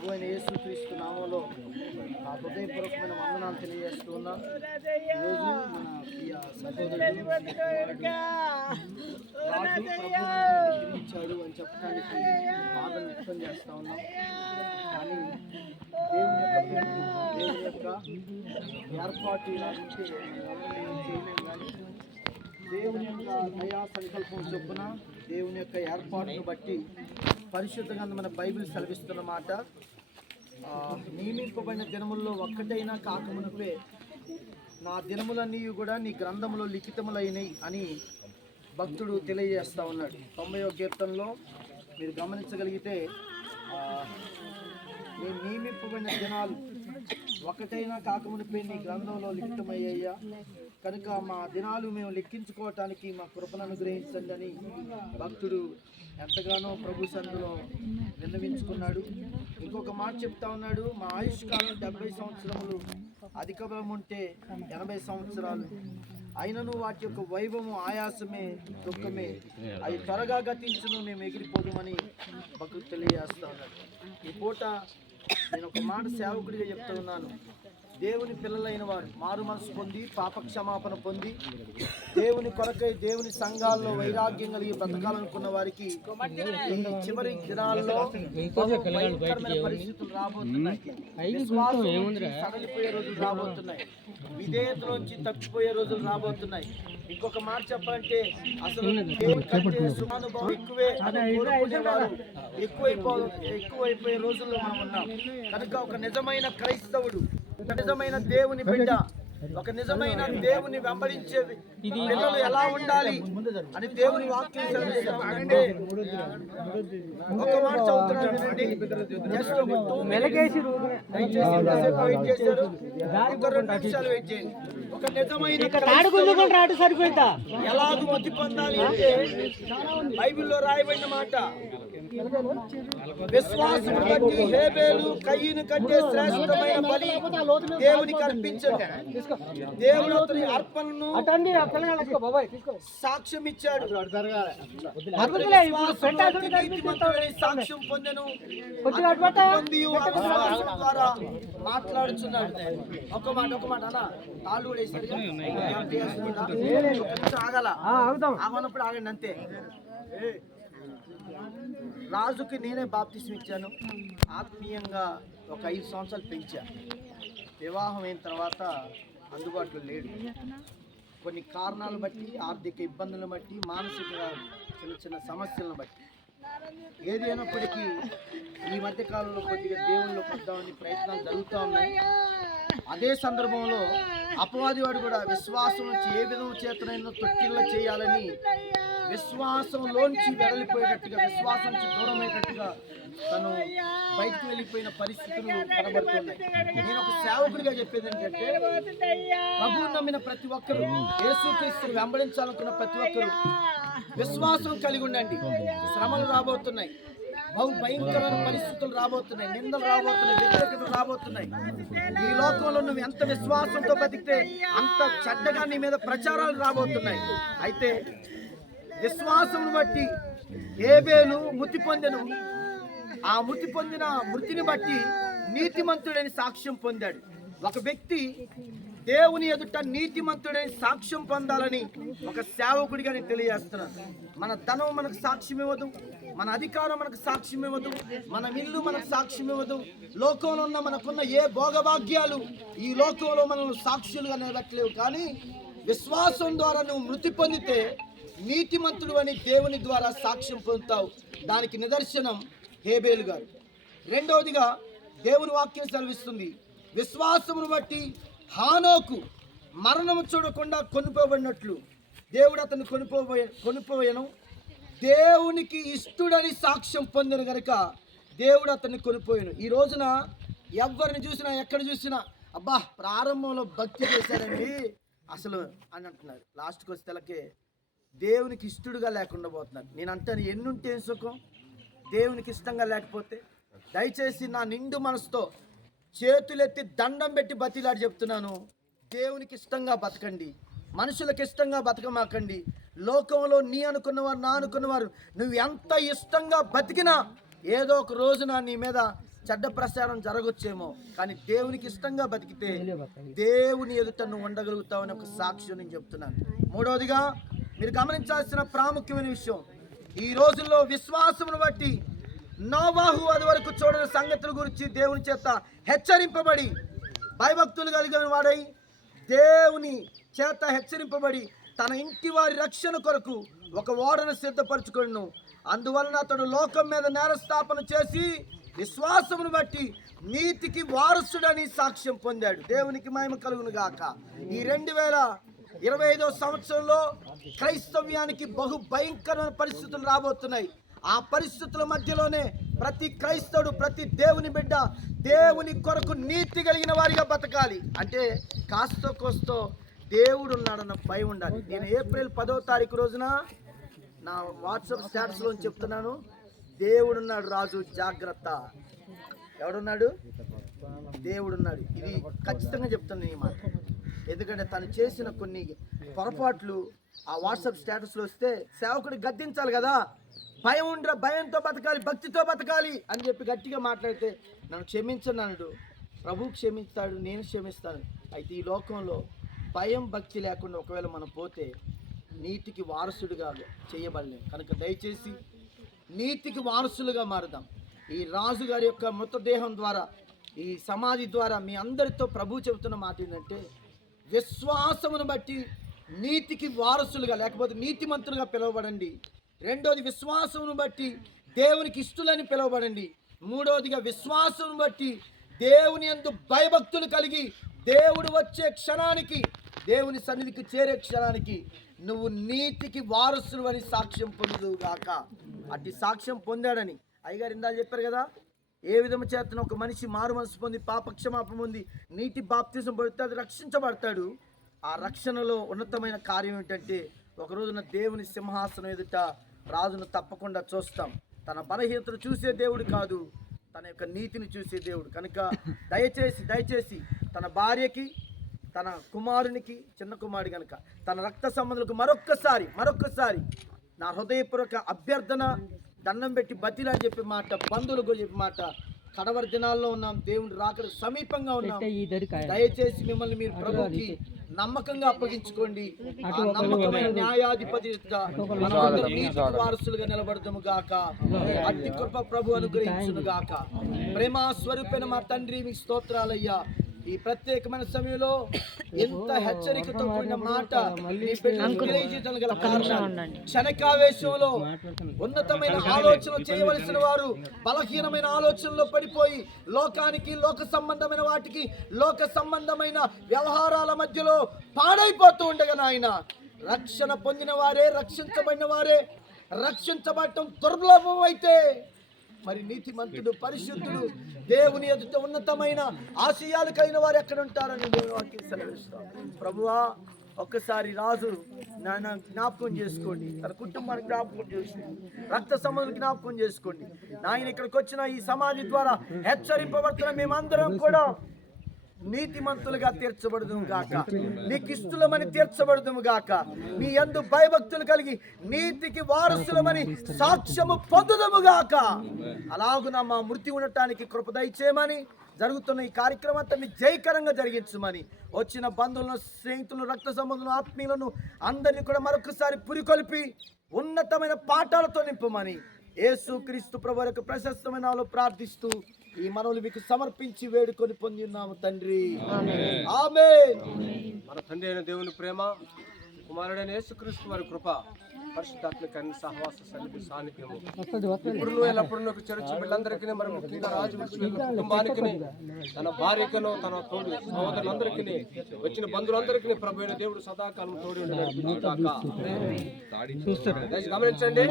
ప్రభు అయిన యేసుక్రీస్తు నామములో నా హృదయపూర్వకమైన వందనాలు తెలియజేస్తూ ఉన్నా. ఈరోజు మన ప్రియ సహోదరుడు రాజు ప్రభు ఇచ్చాడు అని చెప్పడానికి బాధను వ్యక్తం చేస్తూ ఉన్నాం. కానీ దేవుని యొక్క ఏర్పాటు ఇలాంటి చేయలేము. కానీ దేవుని యొక్క దయా సంకల్పం చొప్పున దేవుని యొక్క ఏర్పాటును బట్టి పరిశుద్ధ గ్రంథమైన బైబిల్ సెలవిస్తున్న మాట, నియమింపబడిన దినముల్లో ఒక్కటైనా కాకమునుపే నా దినములన్నీ కూడా నీ గ్రంథంలో లిఖితములైనవి అని భక్తుడు తెలియజేస్తూ ఉన్నాడు. 90వ కీర్తనలో మీరు గమనించగలిగితే నేను నియమింపబడిన దినాలు ఒకటైనా కాకమునిపై నీ గ్రంథంలో లిఖితమయ్యాయా, కనుక మా దినాలు మేము లెక్కించుకోవటానికి మా కృపను అనుగ్రహించండి అని భక్తుడు ఎంతగానో ప్రభు సన్నిధిలో విన్నవించుకున్నాడు. ఇంకొక మాట చెప్తా ఉన్నాడు, మా ఆయుష్కాలం 70 సంవత్సరములు, అధిక బలం ఉంటే 80 సంవత్సరాలు, అయినను వాటి యొక్క వైభవము ఆయాసమే దుఃఖమే, అవి త్వరగా గతించును, మేము ఎగిరిపోదుమని భక్తుడు తెలియజేస్తా ఉన్నాడు. ఈ పూట నేను ఒక మాట సేవకుడిగా చెప్తూ ఉన్నాను. దేవుని పిల్లలైన వారు మారు మనసు పొంది పాపక్షమాపణ పొంది దేవుని కొరకై దేవుని సంఘాల్లో వైరాగ్యం కలిగి బ్రతకాలనుకున్న వారికి ఈ చివరి దినాల్లో భయంకరమైన పరిస్థితులు రాబోతున్నాయి. సడలిపోయే రోజులు రాబోతున్నాయి. విధేయతలోంచి తప్పిపోయే రోజులు రాబోతున్నాయి. ఇంకొక మాట చెప్పాలంటే అసలు దేవుని కంటే సుమానుభవం ఎక్కువే అని కోరుకునేవారు ఎక్కువైపోయే రోజుల్లో మనం ఉన్నాం. కనుక ఒక నిజమైన క్రైస్తవుడు, ఒక నిజమైన దేవుని బిడ్డ, ఒక నిజమైన దేవుని వెంబడించే పిల్లలు ఎలా ఉండాలి అని దేవుని వాక్యం సెలవిస్తుందంటే, ఒక మాట చదువుతున్నాను వినండి. జస్ట్ ఒక 2 minutes వెయిట్ చేశారు, ఒక 2 నిమిషాలు వెయిట్ చేయండి. ఒక నిజమైన ఎలాగ మతి పొందాలి అంటే బైబిల్లో రాయబడిన మాట, విశ్వాసం బట్టి హేబేలు కయ్యను కంటే శ్రేష్టమైన బలి దేవునికి అర్పించను. దేవుడు అతని అర్పణను సాక్ష్యం ఇచ్చాడు. సాక్ష్యం పొందెను ద్వారా మాట్లాడుచున్నాడు. ఒక మాట అలా తాళ్ళు కూడా ఆగల ఆగనప్పుడు ఆగండి అంతే. రాజుకి నేనే బాప్తిసం ఇచ్చాను. ఆత్మీయంగా ఒక 5 సంవత్సరాలు పెంచా. వివాహం అయిన తర్వాత అందుబాటులో లేడు. కొన్ని కారణాలను బట్టి, ఆర్థిక ఇబ్బందులను బట్టి, మానసిక చిన్న సమస్యలను బట్టి, ఏది అయినప్పటికీ ఈ మధ్యకాలంలో కొద్దిగా దేవుళ్ళలోకి వద్దామని ప్రయత్నాలు జరుగుతూ ఉన్నాయి. అదే సందర్భంలో అపవాది వాడు కూడా విశ్వాసం నుంచి ఏ విధం చేతనైనా తొట్టిల్ల చేయాలని విశ్వాసంలోంచి వెడలిపోయేటట్టుగా, విశ్వాసం నుంచి దూరమయ్యేటట్టుగా తను బయటకు వెళ్ళిపోయిన పరిస్థితులు కనబడుతున్నాయి. నేను ఒక సేవకుడిగా చెప్పేది ఏంటంటే, ప్రభువు నమ్మిన ప్రతి ఒక్కరు, యేసుక్రీస్తుని వెంబడించాలనుకున్న ప్రతి ఒక్కరు విశ్వాసం కలిగి ఉండండి. శ్రమలు రాబోతున్నాయి, బహు భయంకరమైన పరిస్థితులు రాబోతున్నాయి, నిందలు రాబోతున్నాయి, వ్యతిరేకతలు రాబోతున్నాయి. ఈ లోకంలో నువ్వు ఎంత విశ్వాసంతో బతికితే అంత చెడ్డగా నీ మీద ప్రచారాలు రాబోతున్నాయి. అయితే విశ్వాసం బట్టి హేబేలు మృతి పొందెను. ఆ మృతి పొందిన మృతిని బట్టి నీతిమంతుడని సాక్ష్యం పొందాడు. ఒక వ్యక్తి దేవుని ఎదుట నీతిమంతుడని సాక్ష్యం పొందాలని ఒక సేవకుడిగా నేను తెలియజేస్తున్నాను. మన ధనం మనకు సాక్ష్యం ఇవ్వదు, మన అధికారం మనకు సాక్ష్యం ఇవ్వదు, మన ఇల్లు మనకు సాక్ష్యం ఇవ్వదు, లోకంలో ఉన్న మనకున్న ఏ భోగభాగ్యాలు ఈ లోకంలో మనల్ని సాక్షులుగా నిలబెట్టలేవు. కానీ విశ్వాసం ద్వారా నువ్వు మృతి పొందితే నీతిమంతుడు అని దేవుని ద్వారా సాక్ష్యం పొందుతావు. దానికి నిదర్శనం హేబేలు గారు. రెండవదిగా దేవుని వాక్యం సెలవిస్తుంది, విశ్వాసమును బట్టి హానోకు మరణము చూడకుండా కొనుపోబడినట్లు దేవుడు అతను కొనుపోయాను. దేవునికి ఇష్టడని సాక్ష్యం పొందిన కనుక దేవుడు అతన్ని కొనిపోయాను. ఈ రోజున ఎవరిని చూసినా ఎక్కడ చూసినా అబ్బా ప్రారంభంలో భక్తి చేశారండి అసలు అని అంటున్నారు. లాస్ట్కి వచ్చేలకే దేవునికి ఇష్టడుగా లేకుండా పోతున్నారు. నేను అంటాను, ఎన్నుంటే సుఖం దేవునికి ఇష్టంగా లేకపోతే. దయచేసి నా నిండు మనసుతో చేతులెత్తి దండం పెట్టి బతిలాడి చెప్తున్నాను, దేవునికి ఇష్టంగా బతకండి, మనుషులకు ఇష్టంగా బతకమాకండి. లోకంలో నీ అనుకున్నవారు, నా అనుకున్నవారు, నువ్వు ఎంత ఇష్టంగా బతికినా ఏదో ఒక రోజున నీ మీద చెడ్డ ప్రచారం జరగొచ్చేమో, కానీ దేవునికి ఇష్టంగా బతికితే దేవుని ఎదుట నువ్వు ఉండగలుగుతావని ఒక సాక్ష్యం నేను చెప్తున్నాను. మూడవదిగా మీరు గమనించాల్సిన ప్రాముఖ్యమైన విషయం, ఈ రోజుల్లో విశ్వాసమును బట్టి నోవాహు అది వరకు చూడని సంగతుల గురించి దేవుని చేత హెచ్చరింపబడి, భయభక్తులు కలిగిన వాడై దేవుని చేత హెచ్చరింపబడి తన ఇంటి వారి రక్షణ కొరకు ఒక ఓడను సిద్ధపరచుకొను. అందువలన అతడు లోకం మీద నేరస్థాపన చేసి విశ్వాసమును బట్టి నీతికి వారసుడని సాక్ష్యం పొందాడు. దేవునికి మహిమ కలుగును గాక. ఈ 2025వ సంవత్సరంలో క్రైస్తవ్యానికి బహు భయంకరమైన పరిస్థితులు రాబోతున్నాయి. ఆ పరిస్థితుల మధ్యలోనే ప్రతి క్రైస్తవుడు, ప్రతి దేవుని బిడ్డ దేవుని కొరకు నీతి కలిగిన వారిగా బతకాలి. అంటే కాస్తో కోస్తో దేవుడు ఉన్నాడన్న భయం ఉండాలి. నేను ఏప్రిల్ 10వ తారీఖు రోజున నా వాట్సాప్ స్టేటస్లో చెప్తున్నాను, దేవుడున్నాడు రాజు జాగ్రత్త. ఎవడున్నాడు? దేవుడున్నాడు. ఇది ఖచ్చితంగా చెప్తున్నాను ఈ మాట. ఎందుకంటే తను చేసిన కొన్ని పొరపాట్లు ఆ వాట్సాప్ స్టేటస్లో వస్తే సేవకుడు గద్దించాలి కదా. భయంతో బతకాలి, భక్తితో బతకాలి అని చెప్పి గట్టిగా మాట్లాడితే నన్ను క్షమించన్నాడు. ప్రభు క్షమిస్తాడు, నేను క్షమిస్తాను. అయితే ఈ లోకంలో భయం భక్తి లేకుండా ఒకవేళ మనం పోతే నీతికి వారసుడిగా చేయబడలేం. కనుక దయచేసి నీతికి వారసులుగా మారుదాం. ఈ రాజుగారి యొక్క మృతదేహం ద్వారా, ఈ సమాధి ద్వారా మీ అందరితో ప్రభు చెబుతున్న మాట ఏంటంటే, విశ్వాసమును బట్టి నీతికి వారసులుగా, లేకపోతే నీతిమంతులుగా పిలువబడండి. రెండోది, విశ్వాసమును బట్టి దేవునికి ఇష్టలని పిలువబడండి. మూడోదిగా, విశ్వాసమును బట్టి దేవుని యందు భయభక్తులు కలిగి దేవుడు వచ్చే క్షణానికి, దేవుని సన్నిధికి చేరే క్షణానికి నువ్వు నీతికి వారసులు అని సాక్ష్యం పొందుగాక. అట్టి సాక్ష్యం పొందాడని అయ్యగారు ఇందాక చెప్పారు కదా. ఏ విధము చేతన ఒక మనిషి మారు మనసు పొంది పాపక్షమాపణ పొంది నీటి బాప్తిజం పడితే అది రక్షించబడతాడు. ఆ రక్షణలో ఉన్నతమైన కార్యం ఏంటంటే, ఒక రోజున దేవుని సింహాసనం ఎదుట రాజును తప్పకుండా చూస్తాం. తన బలహీనతను చూసే దేవుడు కాదు, తన యొక్క నీతిని చూసే దేవుడు. కనుక దయచేసి తన భార్యకి, తన కుమారునికి, చిన్న కుమారుడు కనుక తన రక్త సంబంధులకు మరొక్కసారి నా హృదయపూర్వక అభ్యర్థన, దండం పెట్టి బతిలా అని చెప్పే మాట, బంధువులు కూడా చెప్పే మాట, కడవరి దినాల్లో ఉన్నాం, దేవుని రాకడ సమీపంగా ఉన్నాం. దయచేసి మిమ్మల్ని మీరు ప్రభుకి నమ్మకంగా అప్పగించుకోండి. ఆ నమ్మకమైన న్యాయాధిపతి వారసులుగా నిలబడతాము గాక. అట్టి కృప ప్రభు అనుగ్రహించును గాక. ప్రేమ స్వరూపైన మా తండ్రి, మీకు స్తోత్రాలయ్యా. ఈ ప్రత్యేకమైన సమయంలో ఎంత హెచ్చరికతో కూడిన మాట తెలియజేయడానికి గల కారణం, క్షణికావేశంలో ఉన్నతమైన ఆలోచన చేయవలసిన వారు బలహీనమైన ఆలోచనలో పడిపోయి లోకానికి, లోక సంబంధమైన వాటికి, లోక సంబంధమైన వ్యవహారాల మధ్యలో పాడైపోతూ ఉండగా నాయన, రక్షణ పొందిన వారే, రక్షించబడిన వారే, రక్షించబడటం దుర్లభం అయితే మరి నీతిమంతుడు, పరిశుద్ధుడు, దేవుని ఎదుట ఉన్నతమైన ఆశయాలు కలిగిన వారు ఎక్కడ ఉంటారని దేవుని వాక్యం సెలవిస్తాం. ప్రభువా, ఒక్కసారి రాజు నాయన జ్ఞాపకం చేసుకోండి, తన కుటుంబాన్ని జ్ఞాపకం చేసుకోండి, రక్త సంబంధం జ్ఞాపకం చేసుకోండి. నాయన ఇక్కడికి వచ్చిన ఈ సమాధి ద్వారా హెచ్చరింపబడుతున్న మేమందరం కూడా నీతిమంతులుగా తీర్చబడదుము గాక, నీకు ఇష్టలమని తీర్చబడదుము గాక, మీ యందు భయభక్తులు కలిగి నీతికి వారసులమని సాక్ష్యము పొందుదము గాక. అలాగున మా మృతి ఉండటానికి కృప దయచేయమని, జరుగుతున్న ఈ కార్యక్రమం అంతా మీ జయకరంగా జరిగించమని, వచ్చిన బంధువులను, స్నేహితులను, రక్త సంబంధులను, ఆత్మీయులను అందరినీ కూడా మరొకసారి పురికొల్పి ఉన్నతమైన పాఠాలతో నింపమని యేసుక్రీస్తు ప్రభువు యొక్క ప్రశస్తమైన నామములో ప్రార్థిస్తూ ఈ మనవులు మీకు సమర్పించి వేడుకొని పొంది ఉన్నాము తండ్రి. ఆమేన్. మన తండ్రి అయిన దేవుని ప్రేమ, కుమారుడైన యేసుక్రీస్తు వారి కృప, పరిశుద్ధాత్మక సహవాస సన్నిధి సాన్నిధ్యము ఇప్పుడు ఎల్లప్పుడూ చర్చి బిడ్డలందరికీ, మరి ముఖ్యంగా రాజు కుటుంబానికి, తన భార్యకను, తన తోడు సహోదరులందరికీ, వచ్చిన బంధువులందరికీ ప్రభు అయిన దేవుడు సదాకాలం తోడు గమనించండి.